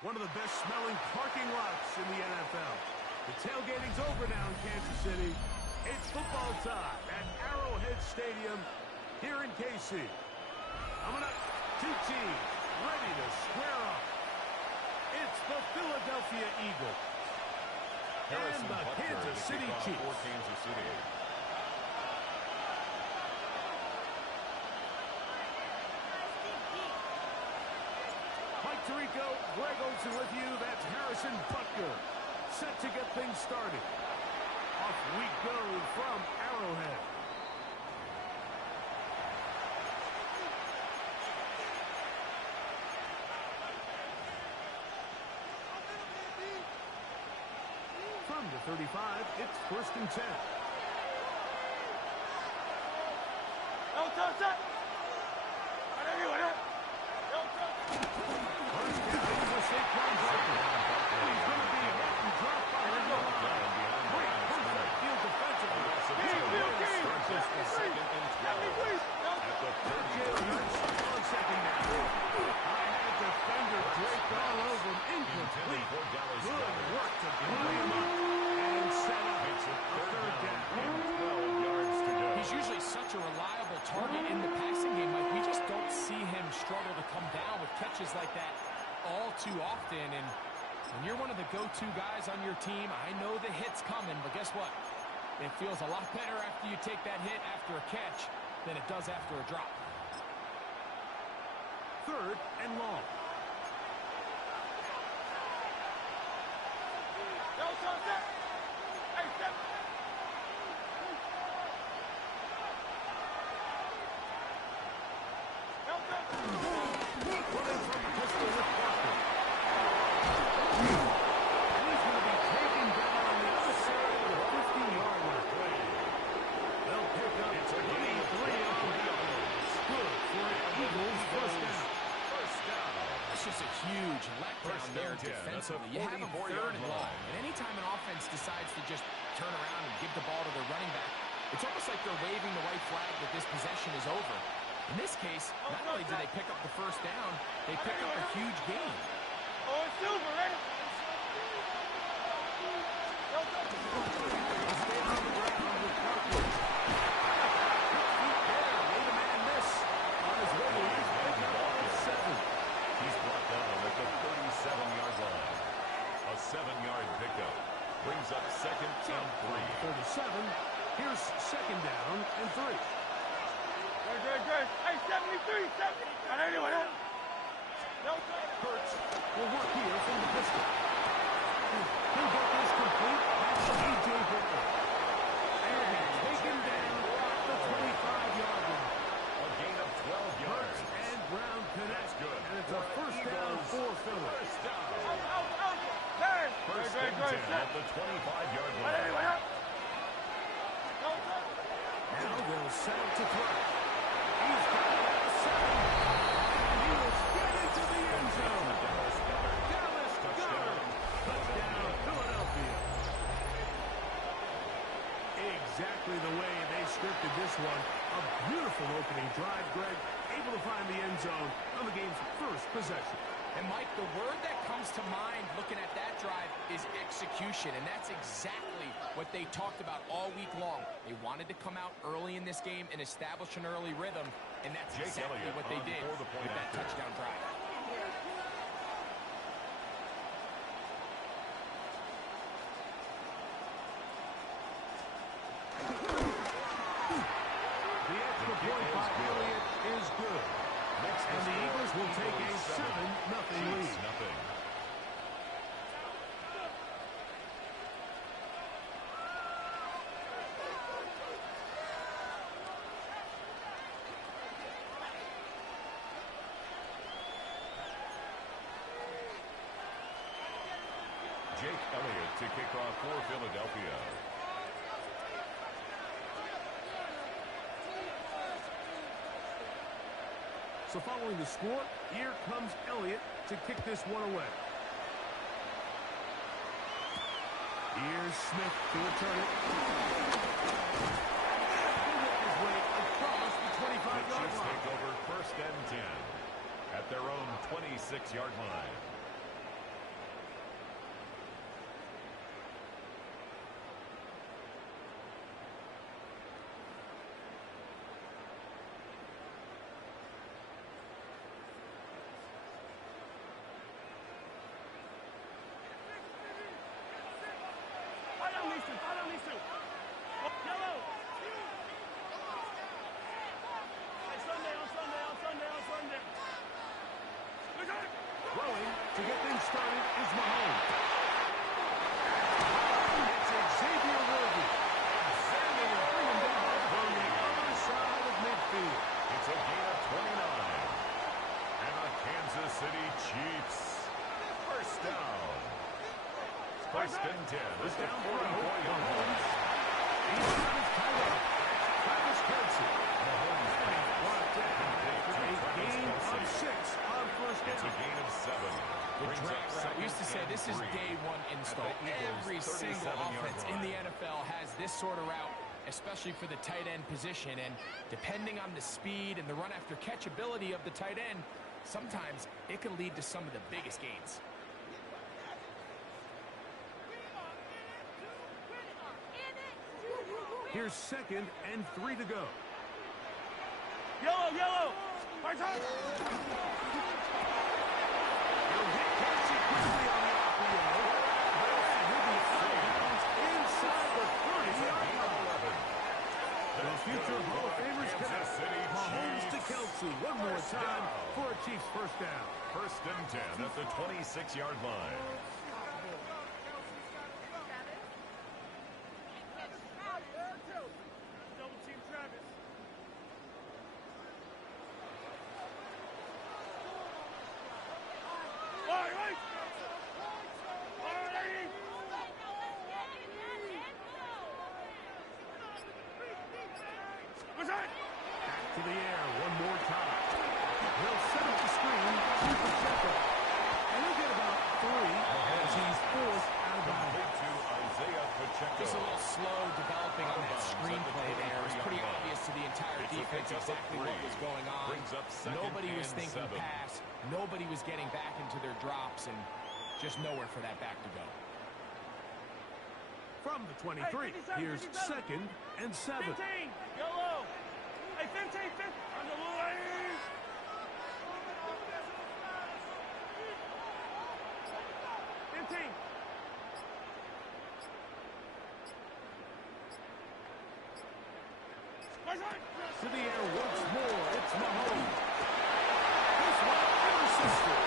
One of the best smelling parking lots in the NFL. The tailgating's over now in Kansas City. It's football time at Arrowhead Stadium here in KC. Coming up, two teams ready to square up. It's the Philadelphia Eagles and the Kansas City Chiefs. Mike Tirico, Greg Olsen with you. That's Harrison Butker. Set to get things started. Off we go from Arrowhead. From the 35, it's 1st and 10. He's usually such a reliable target in the passing game. Like, we just don't see him struggle to come down with catches like that all too often. And when you're one of the go-to guys on your team, I know the hit's coming, but guess what? It feels a lot better after you take that hit after a catch than it does after a drop. 3rd and long. Defensively, you have them 3rd and long, and anytime an offense decides to just turn around and give the ball to their running back, it's almost like they're waving the white flag that this possession is over. In this case, not only do they pick up the 1st down, they pick up a huge gain. Oh, it's silver, right? He's brought down at the 37-yard line. A 7-yard pickup brings up 2nd and 3. 37. Here's 2nd down and 3. Good. Hey, 73, 70. I don't know what happened. Hurts will work here from the pistol. He'll get this complete. That's A.J. Brown. And taken down at the 25-yard line. A gain of 12 yards. Hurts and Brown connects. Good. And it's a 1st down for Philly. First down. First and 10 at the 25-yard line. Now they'll set up to throw. He's got it at the 7. And he will get into the end zone. Dallas Goedert. Touchdown, Philadelphia. Exactly the way they scripted this one. A beautiful opening drive, Greg. Able to find the end zone on the game's 1st possession. And, Mike, the word that comes to mind looking at that drive is execution, and that's exactly what they talked about all week long. They wanted to come out early in this game and establish an early rhythm, and that's exactly what they did with that touchdown drive. The extra point by Elliott is good. And the Eagles will take a 7-0 lead. Jake Elliott to kick off for Philadelphia. So following the score, here comes Elliott to kick this one away. Here's Smith to return it. He'll make his way across the 25-yard line. Take over 1st and 10 at their own 26-yard line. these two. Fight on these two. Yellow. Hey, Sunday. Throwing to get things started is Mahomes. It's Xavier Worthy. Sending and bringing down on the other side of midfield. It's a gain of 29. And the Kansas City Chiefs. First down. First and 10. First down for Mahomes. He's got his tight end. Travis Kelce. Mahomes Brought down for a gain of 6 on first It's a down. gain of 7. The Brings up drag route. second We used to say and this is 3. day one install. At the Eagles' Every single 37-yard offense in line. the NFL has this sort of route, especially for the tight end position. And depending on the speed and the run after catch ability of the tight end, sometimes it can lead to some of the biggest gains. Here's 2nd and 3 to go. Yellow. Fight hard. He'll hit Kelce quickly on the RPO. And he'll be out of bounds inside the 30-yard line. The future Hall of Famers connect. Mahomes to Kelce one more time for a Chiefs first down. First and 10 at the 26-yard line. Double team Travis. Right. Back to the air one more time. He'll set up the screen to Pacheco. And he'll get about 3 as he's forced out of bounds. Complete to Isaiah Pacheco. Just a little slow developing on that screenplay there. It was pretty obvious to the entire It's a defense pickup of exactly what 3. was going on. Brings up second Nobody was and thinking 7. pass. Nobody was getting back into their drops, and just nowhere for that back to go. From the 23, here's 2nd and 7. 15. Yellow. Hey, 15. On the line. 15. To the air once more. It's Mahomes. This one intercepted.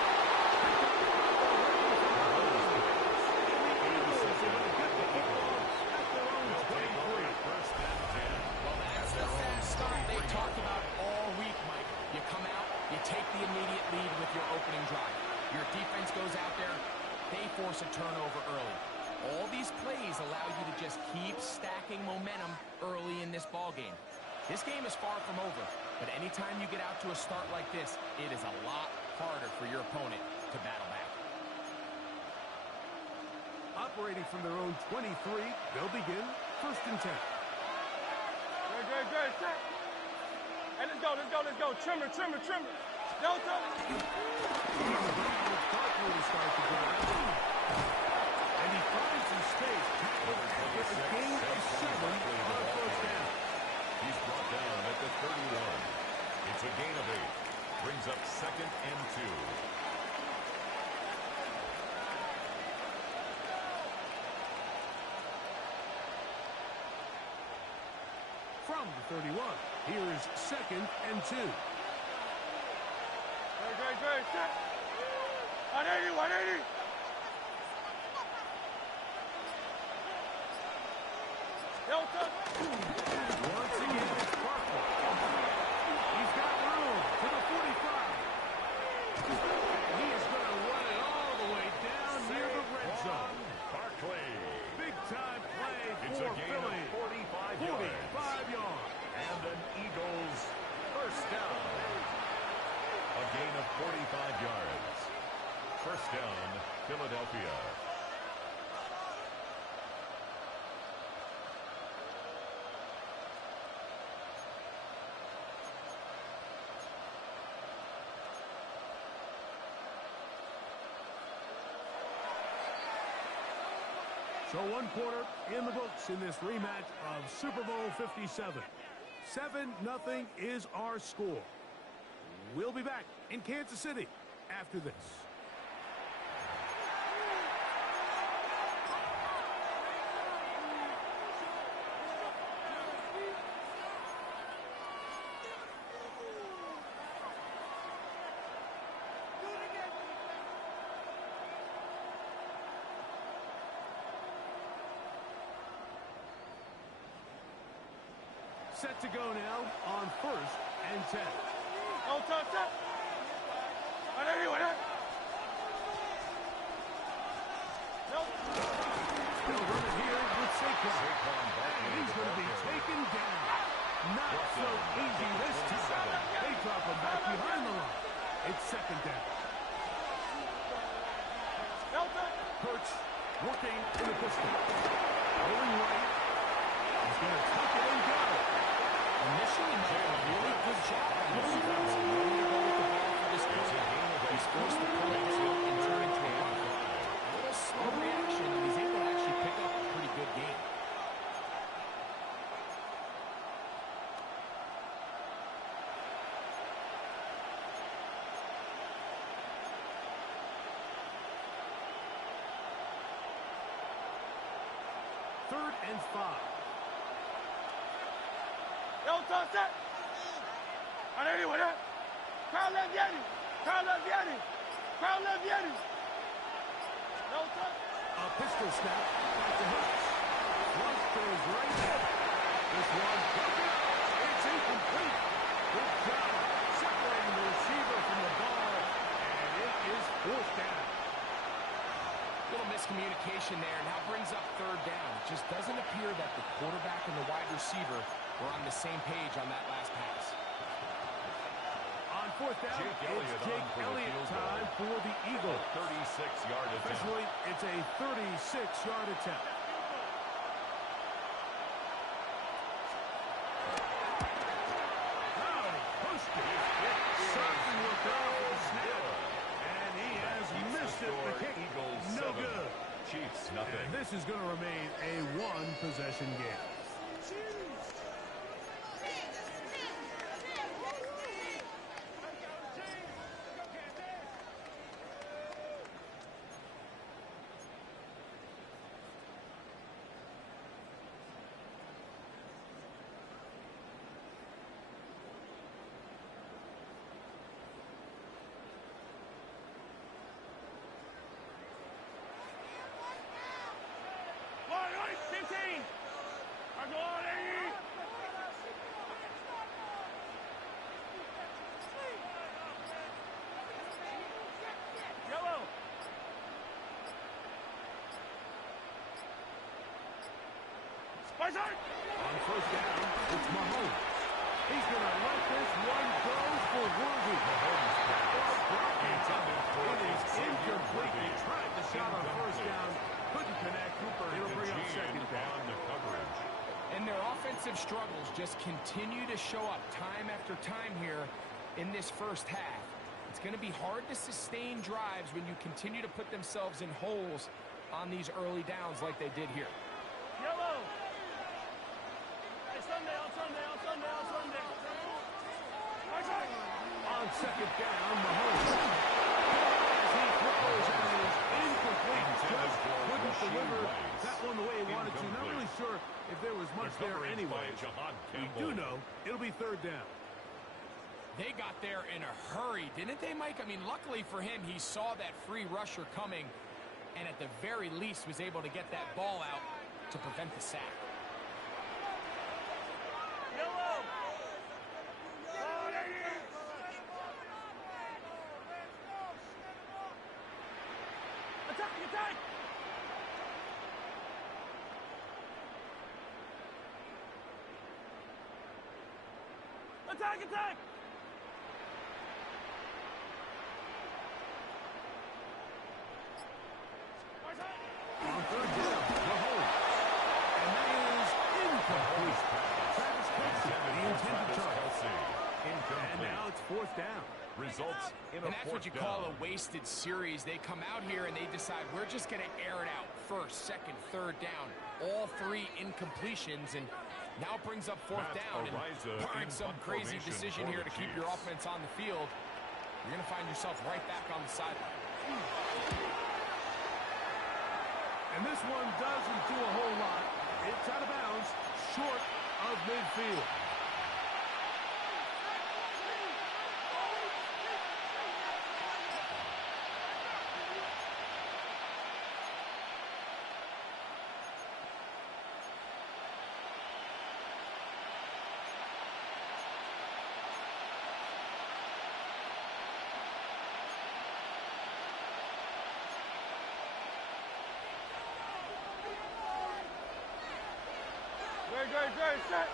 Well, that's the fast start they talked about all week, Mike. You come out, you take the immediate lead with your opening drive. Your defense goes out there, they force a turnover early. All these plays allow you to just keep stacking momentum early in this ball game. This game is far from over, but anytime you get out to a start like this, it is a lot harder for your opponent to battle back. Operating from their own 23, they'll begin 1st and 10. Good. Set. Hey, let's go. Trimmer. Delta. To start the drive. And he finds some space. With a gain of 7 on first down. He's brought down at the 31. It's a gain of 8. Brings up 2nd and 2. From the 31, here is 2nd and 2. Good. Set. 180. Delta. Once again, it's Barkley. He's got room to the 45. And he is going to run it all the way down near the red zone. Barkley. Big-time play It's for a gain Philly. of 45 yards. 45 yards. And an Eagles first down. A gain of 45 yards. First down, Philadelphia. So 1 quarter in the books in this rematch of Super Bowl 57. 7-0 is our score. We'll be back in Kansas City after this. Set to go now on 1st and 10. No touch up. On anyone, huh? No. Still running here with Saquon. And he's going to be taken down. Not so easy this time. They drop him back behind the line. It's 2nd down. Hurts working in the pistol. Rolling right. He's going to tuck it and go. Initially, made a really good job on this defense. Ready to go with the ball for this quarterback. He's forced to pull it out and turn into a run. A little slow reaction, and he's able to actually pick up a pretty good game. Third and 5. No touch up. On anyone, huh? Crowd left Yeti. Crowd left Yeti. Crowd left Yeti. No touch. A pistol snap back to Hurts. Flush goes right there. This one broken. It's incomplete. Good job separating the receiver from the ball. And it is 4th down. Little miscommunication there, and now brings up 3rd down. It just doesn't appear that the quarterback and the wide receiver were on the same page on that last pass. On 4th down, it's Jake Elliott time for the Eagles. 36-yard attempt. Officially, it's a 36-yard attempt. Now pushed it. Something looked off of the snap. And he has missed it. The kick, no good. Chiefs, nothing. And this is going to remain a one-possession game. On 1st down, it's Mahomes. He's going to let this one go for Worthy. Mahomes pass. It is incomplete. He tried the shot on 1st down. Couldn't connect. It'll bring up 2nd down. The coverage. And their offensive struggles just continue to show up time after time here in this 1st half. It's going to be hard to sustain drives when you continue to put themselves in holes on these early downs like they did here. Yellow. Sunday, on Sunday, on Sunday, on Sunday. On 2nd down, Mahomes. As he throws and it is incomplete. Just couldn't deliver that one the way he wanted to. Not really sure if there was much there anyway. We do know it'll be 3rd down. They got there in a hurry, didn't they, Mike? I mean, luckily for him, he saw that free rusher coming and at the very least was able to get that ball out to prevent the sack. Attack! On 3rd down, Mahomes. And that is incomplete. Travis Kelce, the intended target. And now it's 4th down. Results in a 4th down. And that's what you call a wasted series. They come out here and they decide we're just going to air it out. 1st, 2nd, 3rd down. All 3 incompletions, and now it brings up 4th down. And barring some crazy decision here to keep your offense on the field, you're going to find yourself right back on the sideline. And this one doesn't do a whole lot. It's out of bounds, short of midfield. Great, set.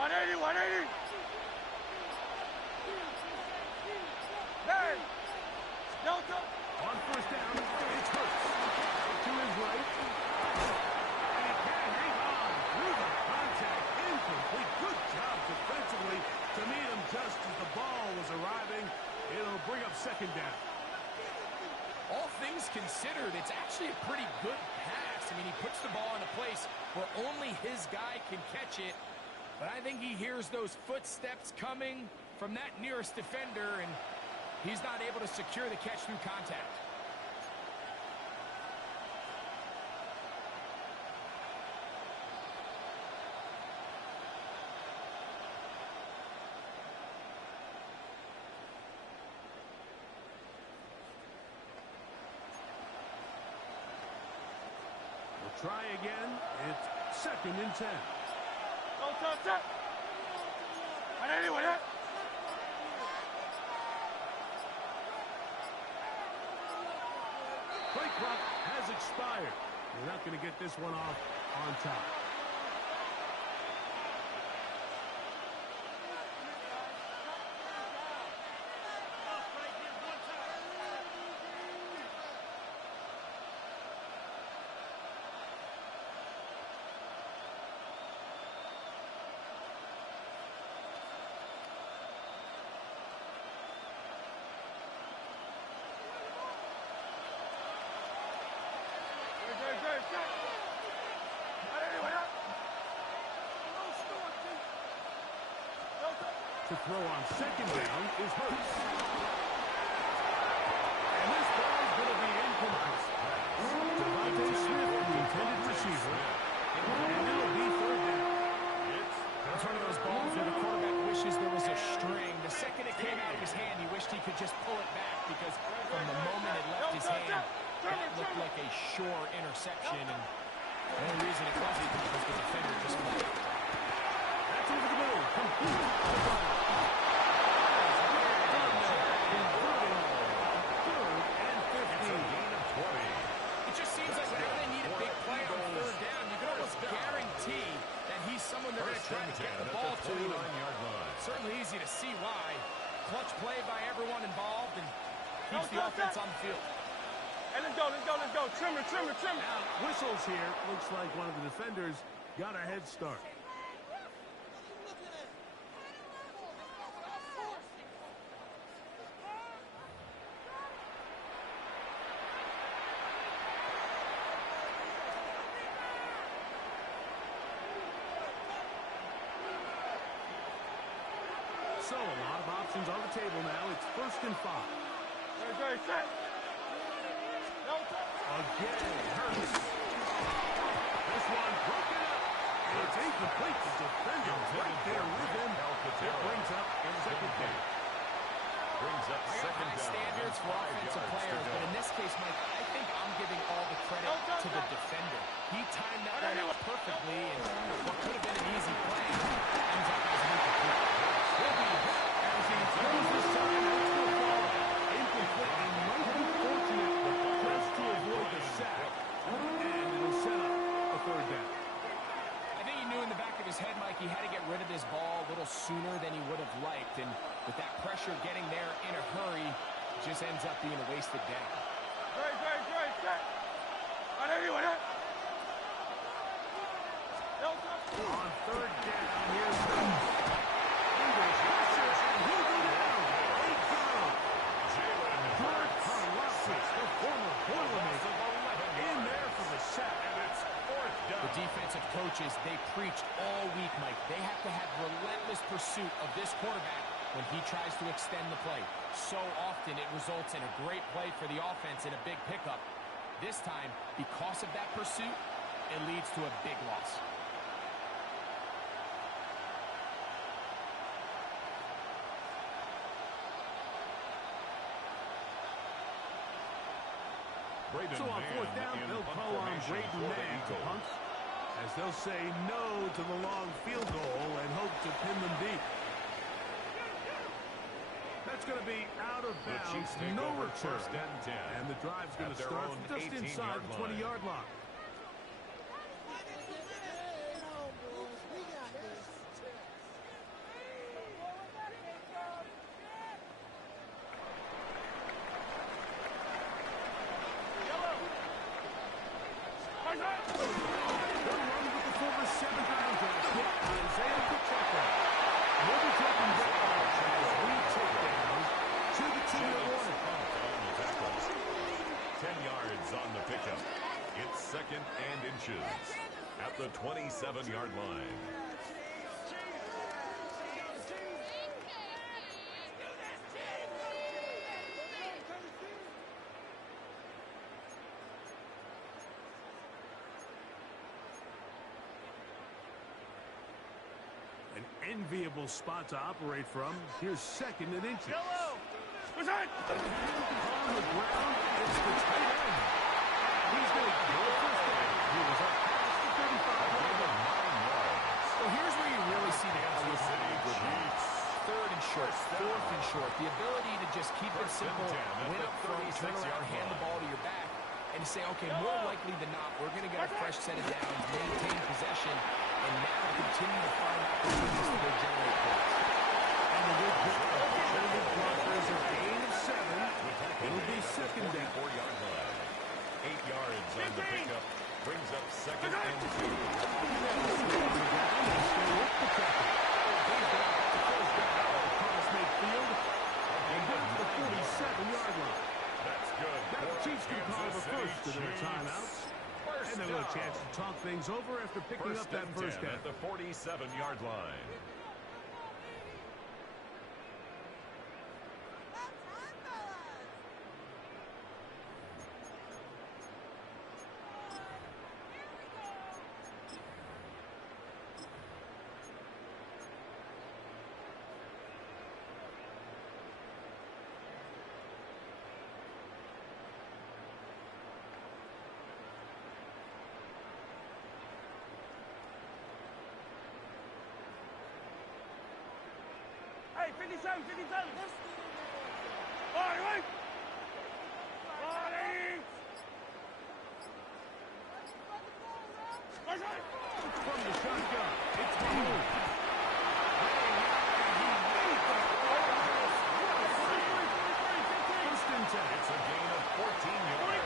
180, 180. Hey, Delta. On first down, it's Hurts. To his right. And he can't hang on through the contact. Incomplete. Good job defensively to meet him just as the ball was arriving. It'll bring up second down. All things considered, it's actually a pretty good pass. I mean, he puts the ball in a place where only his guy can catch it. But I think he hears those footsteps coming from that nearest defender, and he's not able to secure the catch through contact. We'll try again. It's second and 10. Delta, set. 180, 180. Play clock has expired. We're not going to get this one off on top. Great, set. 180, 180. Delta. To throw on second down is Hurts. And this ball is going to be incomplete. Devontae Smith, the intended receiver. And it'll be third down. It's one of those balls where the quarterback wishes there was a string. The second it came out of his hand, he wished he could just pull it back because from the moment it left his hand, that looked like a sure interception. And the only reason it wasn't was because the defender just left. That's over the middle. Complete. It just seems like whenever they need a big play on third down, you can almost guarantee that he's someone they're going to try to get the ball to. It's certainly easy to see why. Clutch play by everyone involved and keeps the offense on the field. Hey, let's go. Trim it. Now, whistles here. Looks like one of the defenders got a head start. So, a lot of options on the table now. It's first and 5. Great, set. Delta. Again, Hurts. This one broken up. And it's incomplete. The defender right there with him. It brings up second down. Brings up I got second high down. standards for offensive players, but in this case, Mike, I think I'm giving all the credit to the defender. He timed that one out perfectly, and what could have been an easy play ends up as an incomplete. He'll be hit as he throws this time. That's the ball. Incomplete. And might be fortunate just to avoid the sack. And it'll set up a third down. I think he knew in the back of his head, Mike, he had to get rid of this ball a little sooner than he would have liked, and with that pressure getting there in a hurry, it just ends up being a wasted down. Great, set. 180, 180. Delta. On third down, here's Hurts. English rushes, and he'll go down. 8 down. George Karlaftis, the former Boilermaker, in there for the sack. And it's fourth down. The defensive coaches, they preached all week, Mike. They have to have relentless pursuit of this quarterback when he tries to extend the play. So often it results in a great play for the offense and a big pickup. This time, because of that pursuit, it leads to a big loss. So on fourth down, they'll call on Braden Mann to punt, as they'll say no to the long field goal and hope to pin them deep. That's going to be out of bounds, no return, and the drive's going to start just inside the 20-yard line. One with the former 7th-round draft pick, Isaiah Pacheco. We'll be taking down as we take down to the 2-minute warning. 10 yards on the pickup. It's 2nd and inches at the 27-yard line. An enviable spot to operate from. Here's 2nd and inches. Yellow! What's that? On the ground, it's the tight end. He's going to go first down. He was up past the 35-yard line. 9 yards. Well, here's where you really see the Kansas Kansas City Chiefs. 3rd and short, 4th and short. The ability to just keep it simple, 10 at win the up front, turn 36-yard around, hand the line. ball to your back, and to say, okay, more likely than not, we're going to get a fresh set of downs, maintain possession, and now continue to find opportunities to go generate points. And the good blockers a gain of 7. It'll be 2nd down. 4-yard line. 8 yards on the pickup. Brings up 2nd and 2. Stay with the tackle. He's got the first down across midfield. And get to the 47-yard line. That's good. Now the Chiefs can call Kansas the City first of their Chiefs. timeouts. First And a little down. chance to talk things over after picking up that first and 10 down. at the 47-yard line. Hey, 57, 57. All right, right. All right. Right, right. From the shotgun, it's Mahomes. First and 10. It's a gain of 14 yards.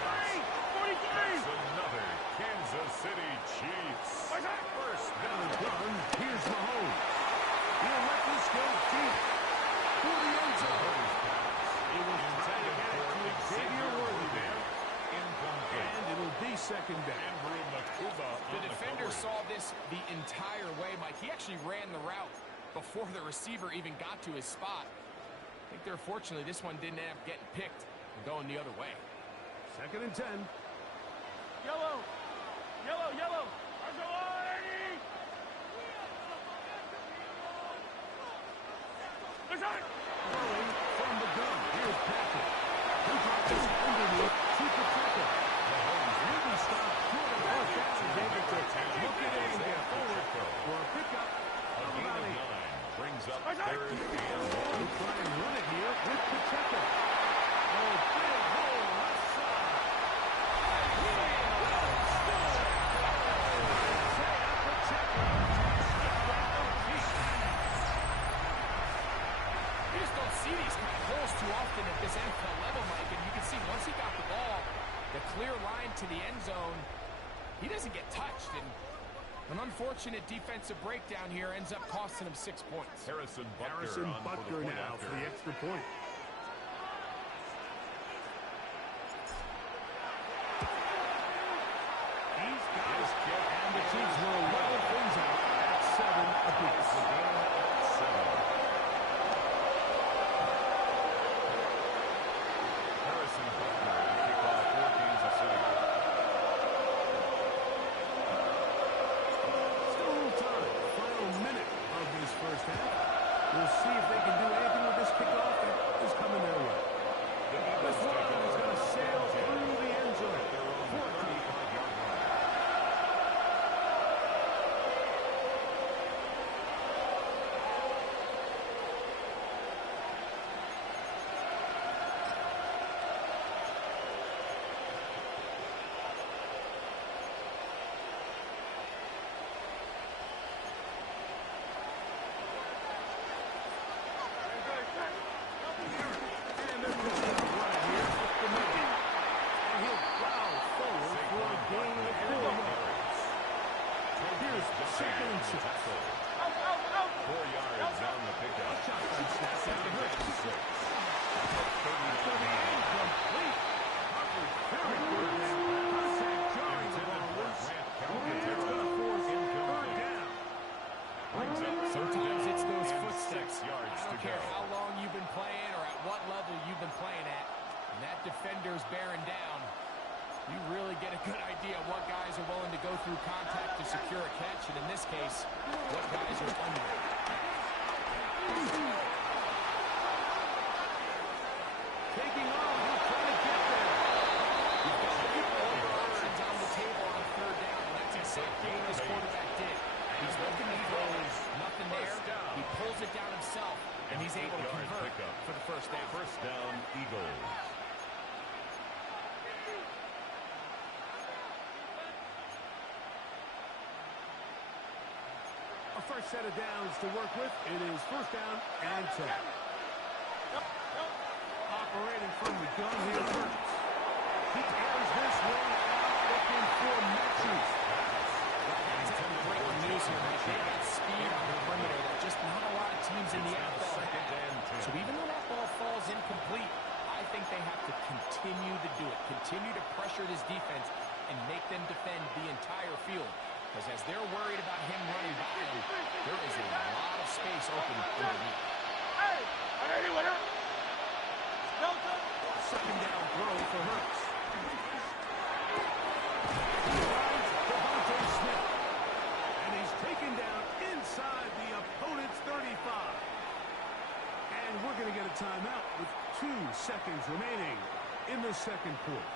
43, 43. That's another Kansas City Chiefs. Right, right. First down. Done. Here's Mahomes. He'll let this go deep for the end zone. It was trying to get it to Xavier Worthy there. Incomplete. And it'll be 2nd down. Andrew Makuba The on defender coverage. saw this the entire way, Mike. He actually ran the route before the receiver even got to his spot. I think they're fortunately this one didn't end up getting picked and going the other way. 2nd and 10. Yellow. Yellow, yellow. That's a lady. That's right. Throwing from the gun. Here's Patrick. He passes underneath to Pacheco. Mahomes really stopped short of first down and gave it to look at it and get forward for a pickup A of gain about of 8. 9 brings up Right, right. 3rd and 1. He'll try and run it here with Pacheco. Oh, big hole left side. You just don't see these kind of holes too often at this NFL level, Mike. And you can see once he got the ball, the clear line to the end zone, he doesn't get touched. And an unfortunate defensive breakdown here ends up costing him 6 points. Harrison Butker, Harrison on for the Butker point now after. for the extra point. He's got his kick, and the Chiefs will level things out at 7 apiece. The game at 7. Harrison Butker to kick off for Kansas City. Still a little time. Final minute of this first half. We'll see if they can do anything with this kickoff at You really get a good idea of what guys are willing to go through contact to secure a catch, and in this case, what guys are unwilling. Taking on, he'll try to get there. You've got all your options on the table on third down, and that's exactly what this quarterback did. He's looking to throw, nothing there. He pulls it down himself, and he's able to convert for the first down. First down, Eagles. A first set of downs to work with. It is first down and 10. Operating from the gun here first. He airs this one out looking for matches. Great news here, Mike. They got speed on the perimeter that just not a lot of teams in the NFL have. So even though that ball falls incomplete, I think they have to continue to do it. Continue to pressure this defense and make them defend the entire field. Because as they're worried about him running by them, there is a lot of space open underneath. Second down throw for Hurts. And he's taken down inside the opponent's 35. And we're going to get a timeout with 2 seconds remaining in the second quarter.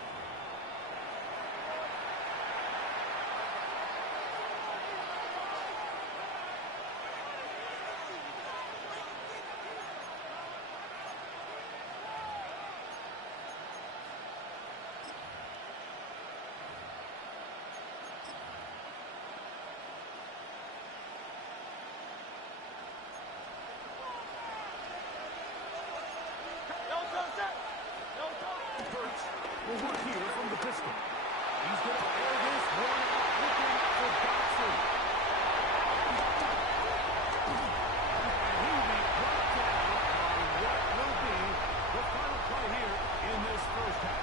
Will work here from the pistol. He's going to air this one out looking for Dotson. And he'll be brought down on what will be the final play here in this first half.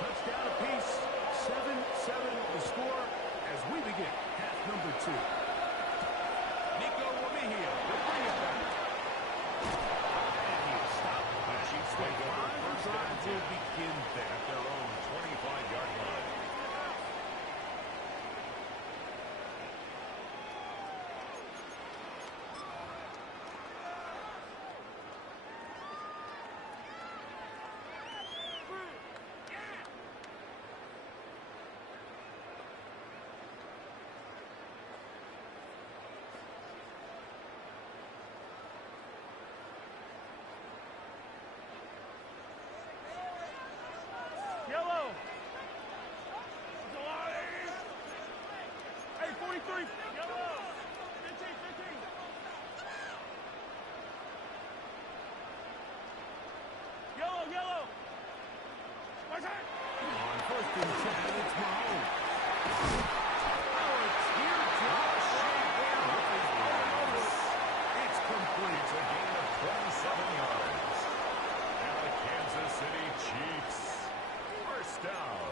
Touchdown apiece, 7-7 the score as we begin half number 2. Nico Wamihia will bring it back. And he is stopped. The Chiefs take over. First drive will begin there at their own 25-yard line. Yellow. Hey, 43. Yellow. 15, 15. Yellow, yellow. What's that? On first and 10, it's Mahomes. Oh, it's here to it's complete. It's a gain of 27 yards. And the Kansas City Chiefs. First down.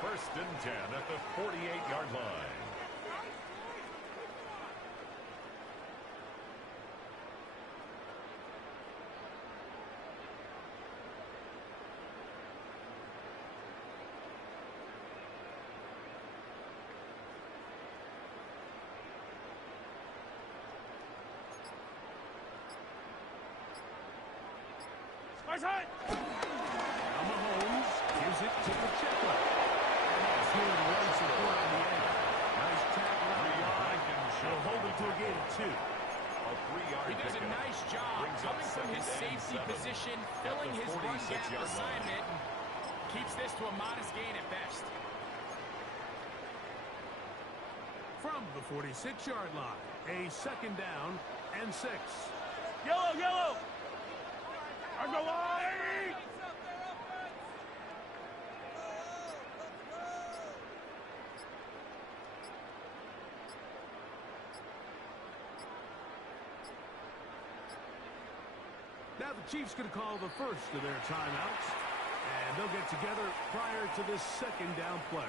First and 10 at the 48-yard line. What's that? Now Mahomes gives it to Pacheco. And he's here to run support on the end. Nice tackle on the line. He'll hold him to a gain of 2. A 3-yard He does a pickup. nice job Brings up coming from his second and safety 7 position, at filling the his run gap 46-yard line. assignment, and keeps this to a modest gain at best. From the 46-yard line, a second down and 6. Yellow, yellow. Underline. Now the Chiefs going to call the first of their timeouts, and they'll get together prior to this second down play.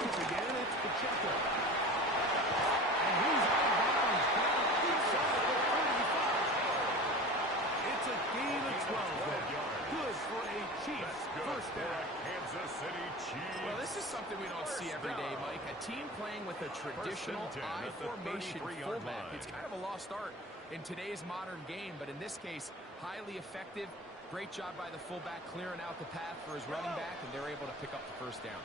Once again, it's Pacheco. And he's out of bounds down inside the 35. It's a gain of 12 there. Good for a Chiefs first down. Kansas City Chiefs. Well, this is something we don't see every day, Mike. A team playing with a traditional I formation fullback. It's kind of a lost art in today's modern game, but in this case, highly effective. Great job by the fullback clearing out the path for his running back, and they're able to pick up the first down.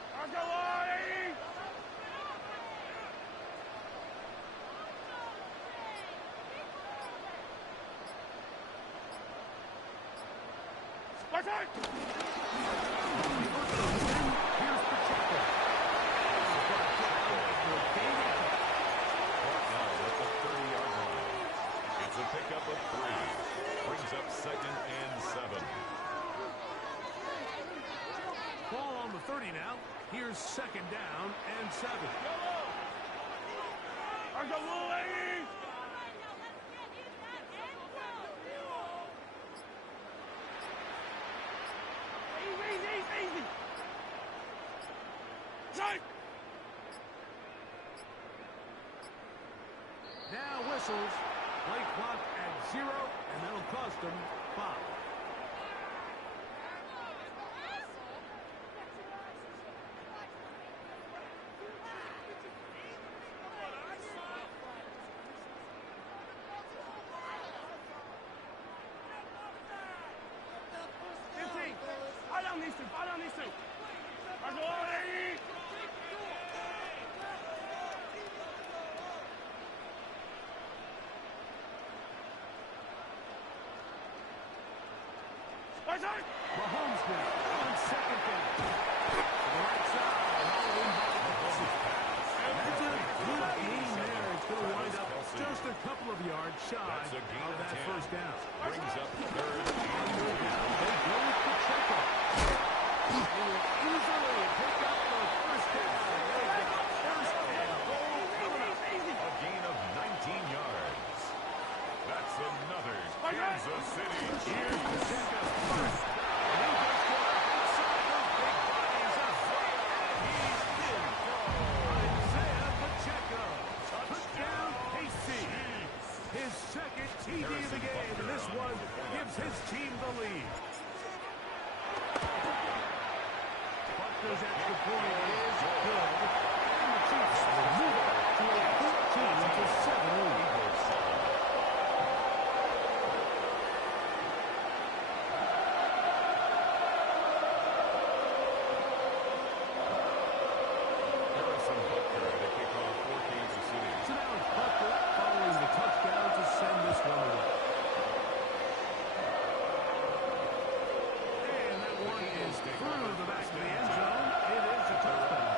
Here's Pacheco. Now at the 30-yard line. It's a pickup of 3. Brings up 2nd and 7. Ball on the 30 now. Here's 2nd down and 7. Easy. Now whistles. Play clock at 0, and that'll cost them 5. Follow these two. Mahomes now on 2nd down. To the right side. That's a good gain there. It's going to wind up just a couple of yards shy of that first down. Brings up 3rd and 2. They go with Pacheco. They will easily pick up the first down. They've got first and goal coming up. A gain of 19 yards. That's another Kansas City Here's Chiefs. Pacheco first. And he goes for it inside those big bodies of Fred, and he's in. Isaiah Pacheco. Touchdown, KC. His 2nd TD of the game, and this one gives his team the lead. Butler's extra point is good, and the Chiefs will move on to a 14-7 lead. Harrison Butker to kick off for Kansas City. So now it's Butler following the touchdown to send this one away. And that one is through the back of the end zone. It is a touchdown.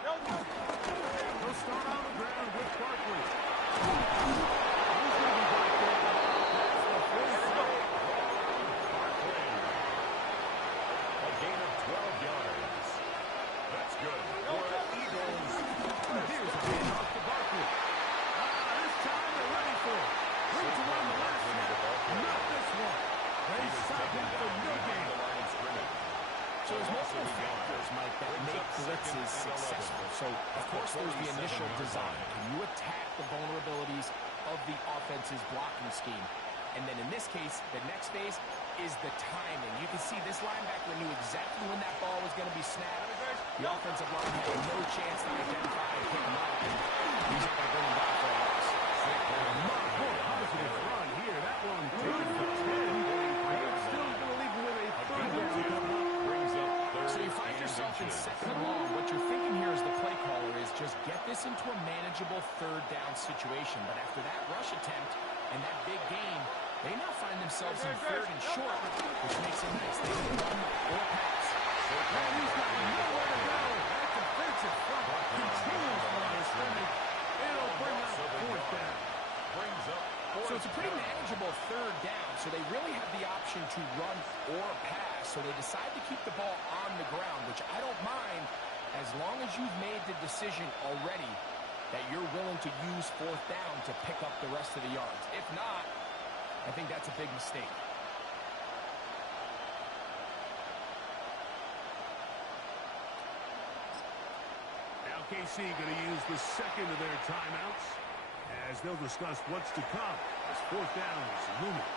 They'll start on the ground with Barkley. He's going to be back there. That's the first down. Barkley. A gain of 12 yards. That's good for the Eagles. Here's a hand off to Barkley. This time they're ready for it. Room to run the last snap. Not this one. They stop him for no gain. So there's multiple factors, Mike, that make blitzes successful. So, of course, there's the initial design. Can you attack the vulnerabilities of the offense's blocking scheme? And then in this case, the next phase is the timing. You can see this linebacker knew exactly when that ball was going to be snapped. The offensive line had no chance to identify and pick him up. He's able to bring him back for a loss. Positive run here. That one taken for 10. Still going to leave him with a third down. So you find yourself in second and long. What you're thinking here as the play caller is just get this into a manageable third down situation. But after that rush attempt and that big gain, they now find themselves in third and short, which makes it nice. They can run or pass. And he's got nowhere to go. That defensive front continues on their scrimmage. It'll bring up fourth down. So it's a pretty manageable third down, so they really have the option to run or pass. So they decide to keep the ball on the ground, which I don't mind as long as you've made the decision already that you're willing to use fourth down to pick up the rest of the yards. If not, I think that's a big mistake. Now KC going to use the second of their timeouts as they'll discuss what's to come as fourth down is looming.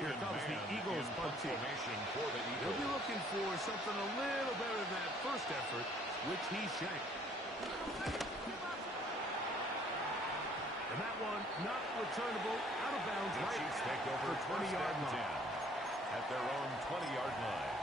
Here comes the Eagles punt team. They'll be looking for something a little better than that first effort, which he shanked. And that one not returnable, out of bounds, the right Chiefs take over for 20-yard line. At their own 20-yard line.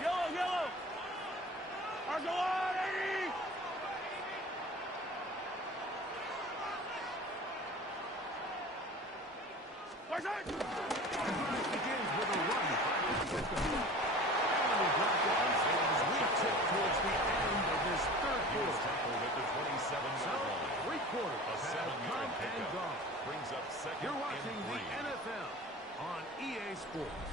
Yellow! Our go on, 80! Where's it? The drive begins with a run. And he dropped off as we tip towards the end of this third quarter. Tackled at the 27-yard line. Three-quarters A have 7-yard come and pickup. gone. Brings up second You're watching and 3. the NFL on EA Sports.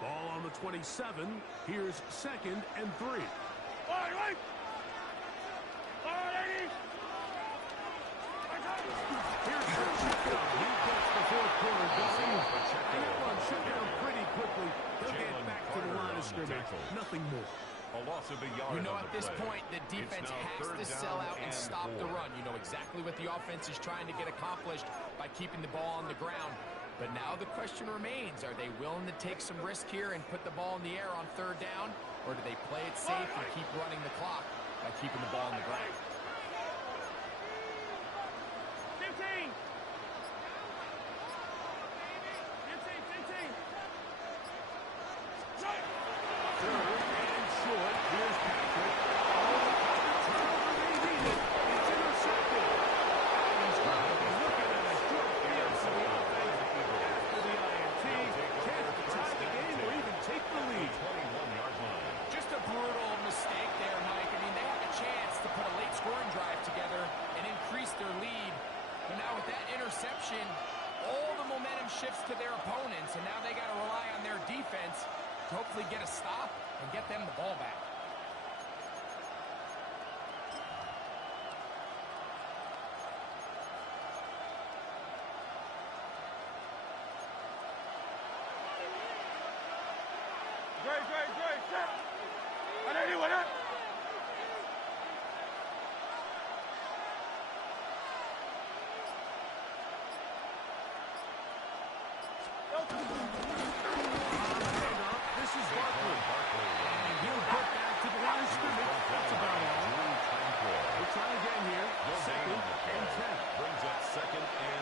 Ball on the 27. Here's second and 3. All right! All right, 80! Here's Pacheco. He gets the fourth quarter going. And that one shut down pretty quickly. They'll get back to the line of scrimmage. Nothing more. A loss of a yard. You know, on at the this play. point, the defense It's now has third to sell down out and stop 4. the run. You know exactly what the offense is trying to get accomplished by keeping the ball on the ground. But now the question remains, are they willing to take some risk here and put the ball in the air on third down? Or do they play it safe and keep running the clock by keeping the ball on the ground? 15! 15! 15! Third and short. Here's Patrick. The turnover they needed. It's intercepted. He's looking at a short field for the offense after the INT. Chance to tie the game or even take the lead. 21-yard line. Just a brutal mistake there, Mike. I mean, they had a chance to put a late scoring drive together and increase their lead. But now with that interception, all the momentum shifts to their opponents, and now they got to rely on their defense to hopefully get a stop and get them the ball back. Great, set! And anyway, that. This is Barkley. And he'll get back to the line of scrimmage. That's about all. We'll try again here. Second and 10. Brings up second and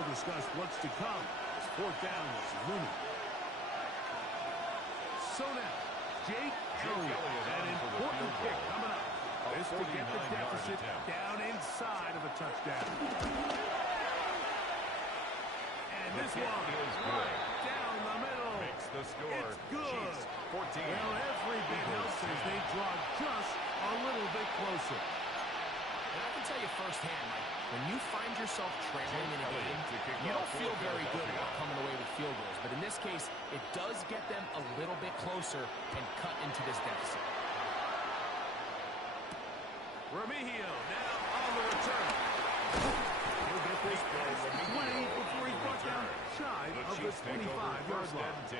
they'll discuss what's to come as fourth down is looming. So now, Jake Elliott, an important kick coming up. This to get the deficit down inside of a touchdown. And this one is good. Down the middle. Makes the score. It's good. Chiefs 14. Well, every bit helps as they draw just a little bit closer. And I can tell you firsthand, Mike, when you find yourself trailing in a game, you don't feel very good about coming away with field goals. But in this case, it does get them a little bit closer and cut into this deficit. Remigio now on the return. He'll get this past 20 before he's brought down shy of the 25-yard line. 10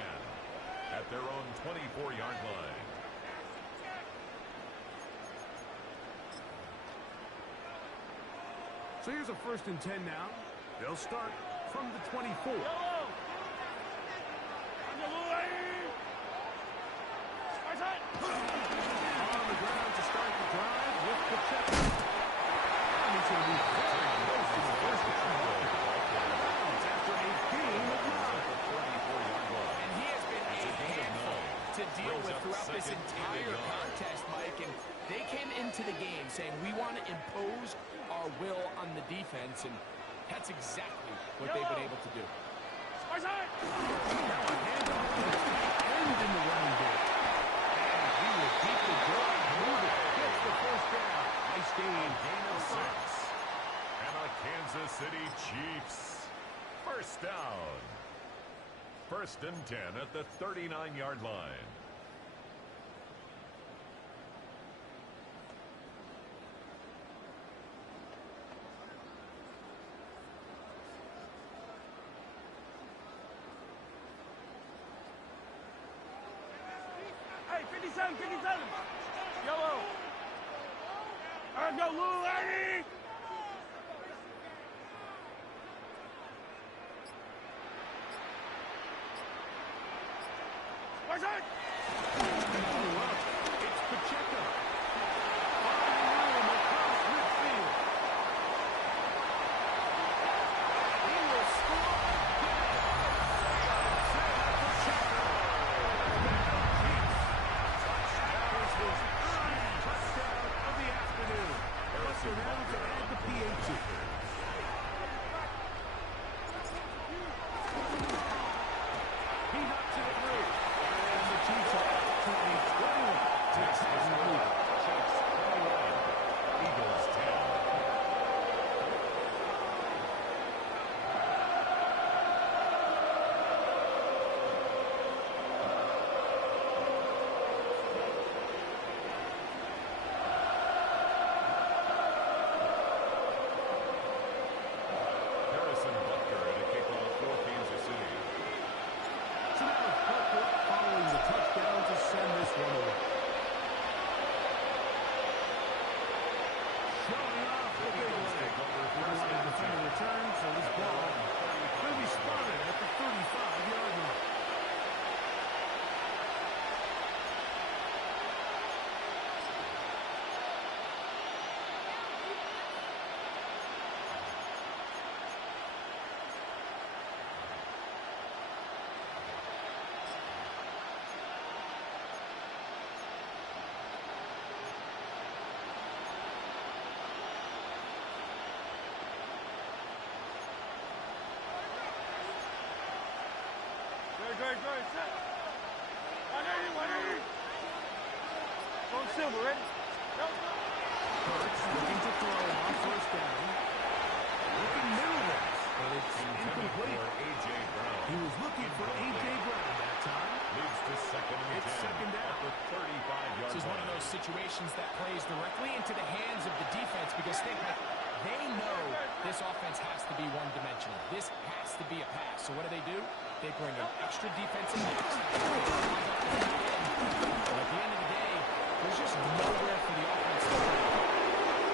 at their own 24-yard line. So here's a 1st and 10 now. They'll start from the 24. On the ground to start the drive with the check. He's going to be very close to the first down. After a game of 9. And he has been a handful to deal with throughout this entire contest, Mike. And they came into the game saying, we want to impose our will on the defense, and that's exactly what they've been able to do. Now a handoff to the end in the running game. And he will keep the drive moving. Gets the first down. Nice gain. Gain of 6. And the Kansas City Chiefs. First down. 1st and 10 at the 39-yard line. Hey, 57, 57. Yellow. Go, Lou, Eddie. Where's it? It's Pacheco. Finding room across midfield. He will score touchdown of the afternoon. Plus we're now to add the PAT. He knocks it through. And the Chiefs are up to a 21-10 lead. Chiefs 21. Eagles 10. Harrison Butker at a kickoff for Kansas City. So now it's Butker following the touchdown to send this one away. Showing off the big leg. Didn't want to defend the return, so this ball will be spotted at the 35-yard line. Good, set. 180, 180. Going silver, ready? Go. Hurts looking to throw on 1st down. Looking middle there, but it's incomplete. A.J. Brown. He was looking for A.J. Brown that time. Leads to 2nd and 10. It's 2nd down. At the 35-yard This is one of line. those situations that plays directly into the hands of the defense because they know this offense has to be one-dimensional. This has to be a pass. So what do? They bring in extra defensive backs. But at the end of the day, there's just nowhere for the offense to go.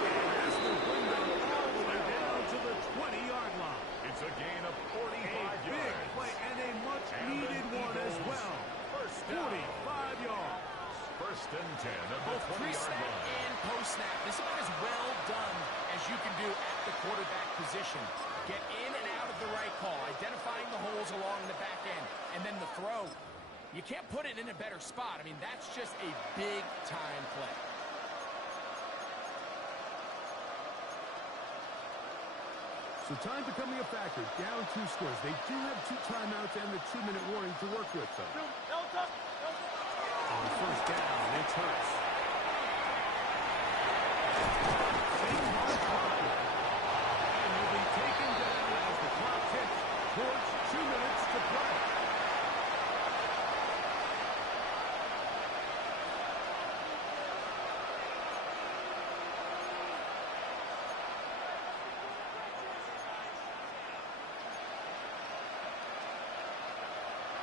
And this will bring them all the way down to the 20-yard line. It's a gain of 45 A big yards. play and a much-needed one as well. First down. 45 yards. 1st and 10 at the Both 20-yard pre-snap line. and post-snap. This is about as well done as you can do at the quarterback position. Get in and out of the right call, identifying the holes along the back end, and then the throw. You can't put it in a better spot. I mean, that's just a big-time play. So time becoming a factor. Down 2 scores. They do have 2 timeouts and the 2-minute warning to work with, though. On first down, it's Hurts. And will be taken down as the clock ticks towards 2 minutes to play.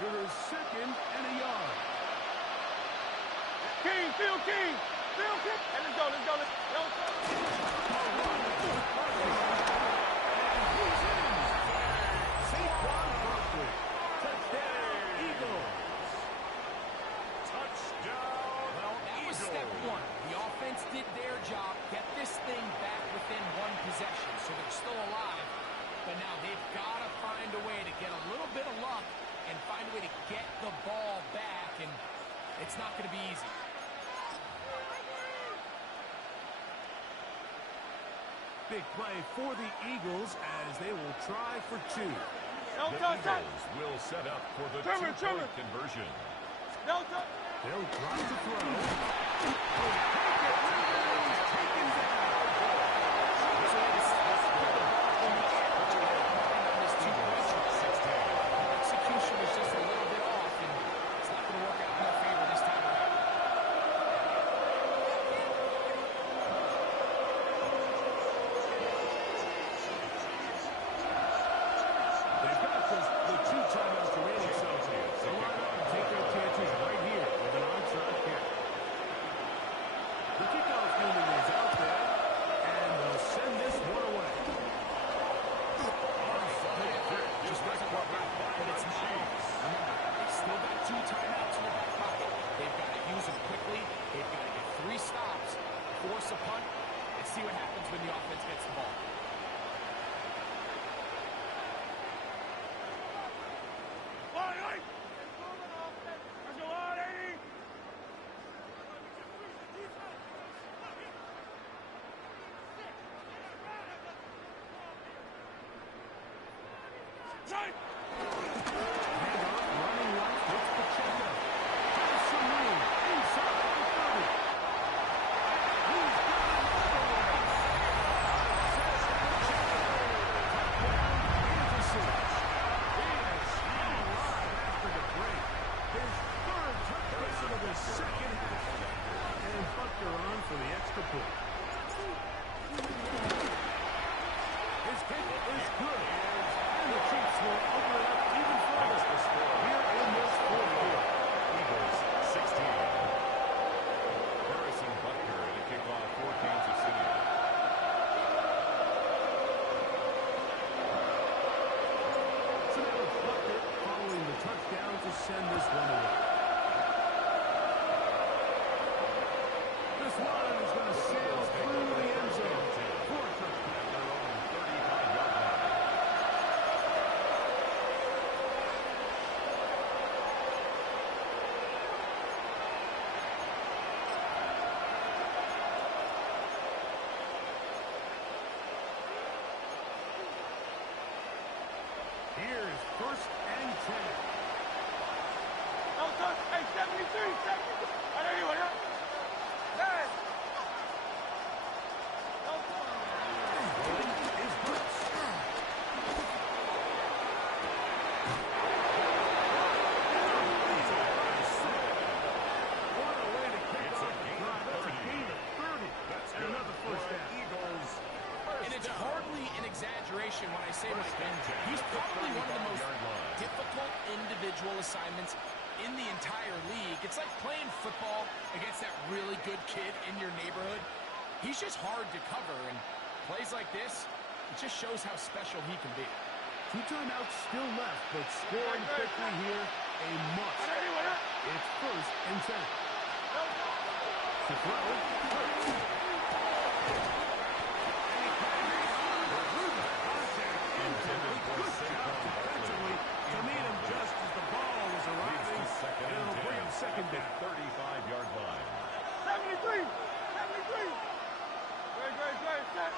It is 2nd and a yard. King, Phil King. Phil King. Hey, let's go. Touchdown, Eagles. Touchdown. Well, that was step 1. The offense did their job, get this thing back within 1 possession, so they're still alive. But now they've got to find a way to get a little bit of luck and find a way to get the ball back, and it's not going to be easy. Big play for the Eagles as they will try for 2. The Eagles will set up for the two-point conversion. They'll try to throw. Taken down. Execution was just a little bit off, and it's not going to work out in their favor this time around. They've got the 2 timeouts remaining, so they'll line up and take their chances right here with an onside kick. The kickoff unit is out there, and they'll send this one away. Just doesn't work out, but it's not. Remember, they've still got 2 timeouts in their back pocket. They've got to use them quickly. They've got to get 3 stops, force a punt, and see what happens when the offense gets the ball. Send this one away. This one is going to sail through the end zone. 4 touchdowns. Their own 35-yard line. Here's 1st and 10. Hey, 73. I know you want that. Is Hurts. What a way to kick It's a off the gain drive. of That's a 30. gain of 30. That's And good. another first down. Eagles. And it's hardly an exaggeration when I say, Mike, he's probably one of the most difficult individual assignments in the entire league. It's like playing football against that really good kid in your neighborhood. He's just hard to cover, and plays like this, it just shows how special he can be. 2 timeouts still left, but scoring quickly here, a must. It's 1st and 10. To throw, Hurts. Intended for 6 the 35-yard line. 73. 73. Great. Set.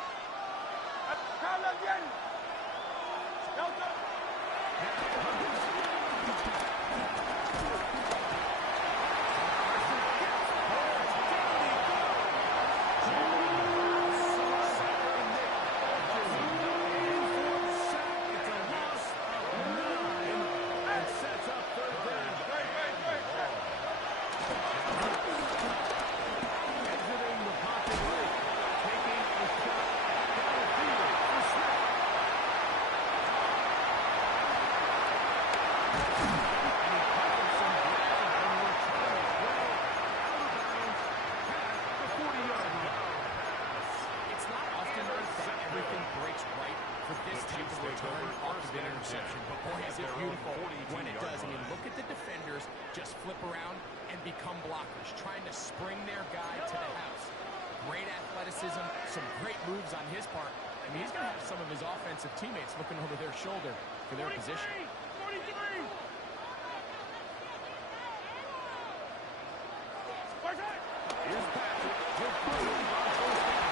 Kyle left Yanni. Delta. Interception, but boy, is it beautiful when it does. I mean, look at the defenders just flip around and become blockers, trying to spring their guy to the house. Great athleticism, some great moves on his part. I mean, he's going to have some of his offensive teammates looking over their shoulder for their position. 43. Here's Patrick. He'll put him on first down.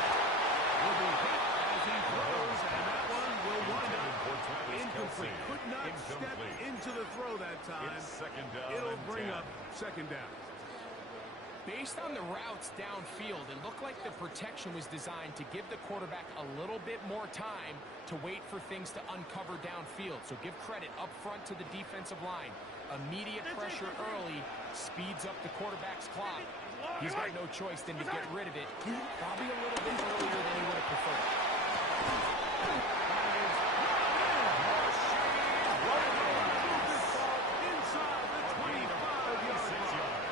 Will be hit as he throws, and that one will wind up incomplete. Could not step into the throw that time. It's second down. It'll bring up second down. Based on the routes downfield, it looked like the protection was designed to give the quarterback a little bit more time to wait for things to uncover downfield. So give credit up front to the defensive line. Immediate pressure early speeds up the quarterback's clock. He's got no choice than to get rid of it, probably a little bit earlier than he would have preferred. Inside the 25-yard line.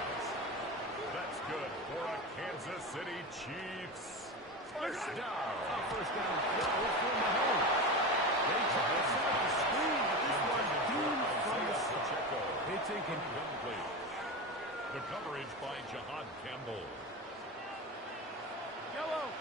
That's good for a Kansas City Chiefs. First down. First down throw for Mahomes. They try to set up the screen, but this one doomed from the start. It's incomplete. The coverage by Jahad Campbell. Yellow.